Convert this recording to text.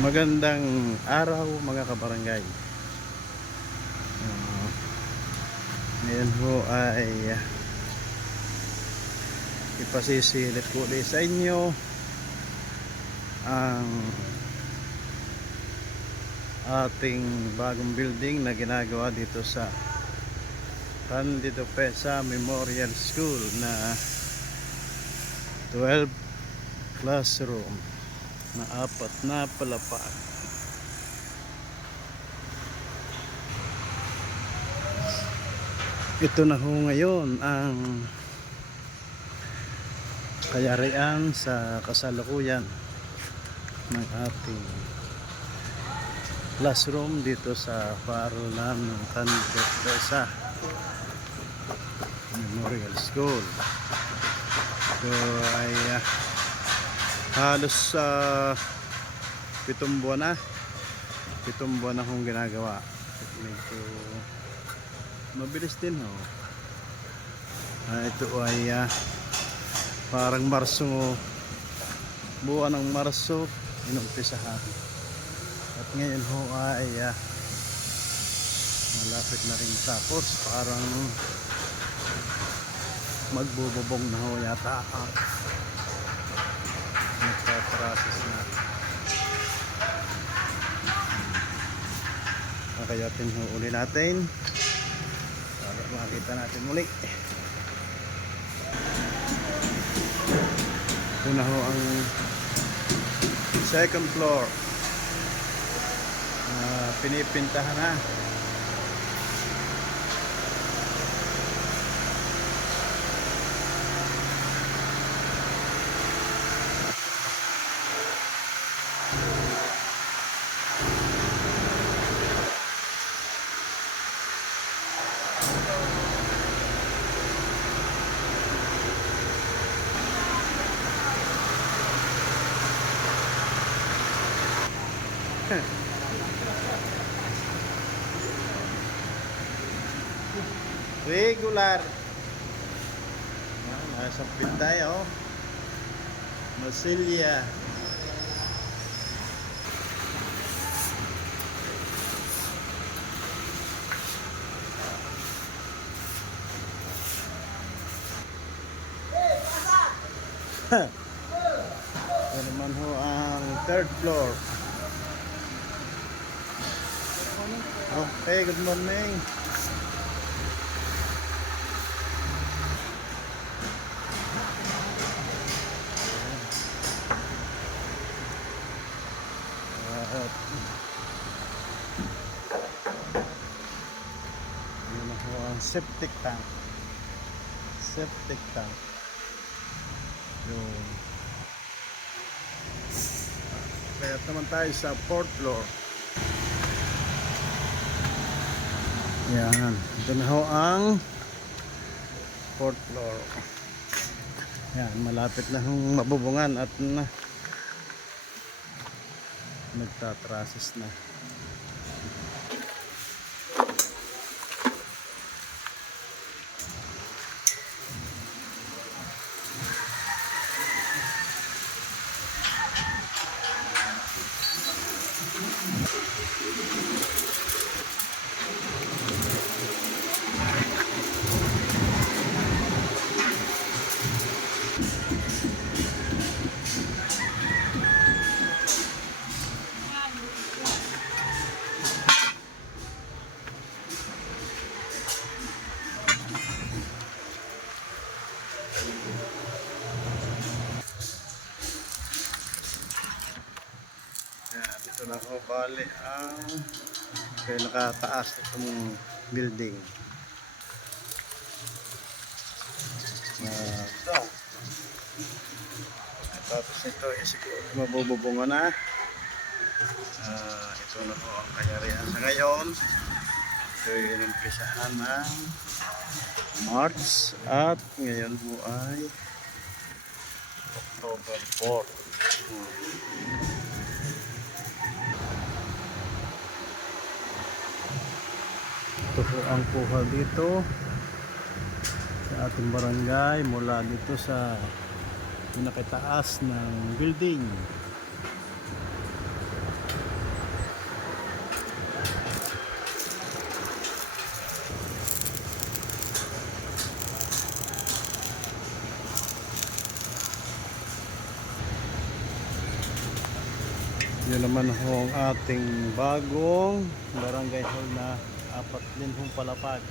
Magandang araw mga kabarangay. Ngayon po ay ipasisilip ko ulit sa inyo ang ating bagong building na ginagawa dito sa Candido Pesa Memorial School na 12 classroom na 4 na palapag. Ito na ho ngayon ang kayarian sa kasalukuyan ng ating classroom dito sa paaralan ng Candido Pesa Memorial School. Ito ay halos 7 buwan na. 7 buwan na akong ginagawa. Medyo mabilis din ho. Ito ay parang Marso, buwan ng Marso inumpisahan. At ngayon ho ay malapit na rin tapos, parang magbububong na ho yata. Nagpa-process na. Kakayatin ho uli natin para makita natin muli. Ito na ho ang second floor. Pinipintahan na. Regular. Nasa Pinday Masilya. Ito naman ho ang third floor. Okay, good morning. Yun na ho ang septic tank. Septic tank. Yun. Kaya naman tayo sa fourth floor. Yan. Ito na ho ang fourth floor. Yan. Malapit na hong mabubungan at nagtatrasis na. Ito na ho bali ang nakataas itong building. Ito. Tapos ito siguro mabububungan na. Ito na ho ang kayarihan sa ngayon. Ito yung umpisahan ng March at ngayon ho ay October 4. Ito po ang kuha dito sa ating barangay mula dito sa pinakataas ng building. Yun naman ho ang ating bagong barangay hall na 4 din hong palapag.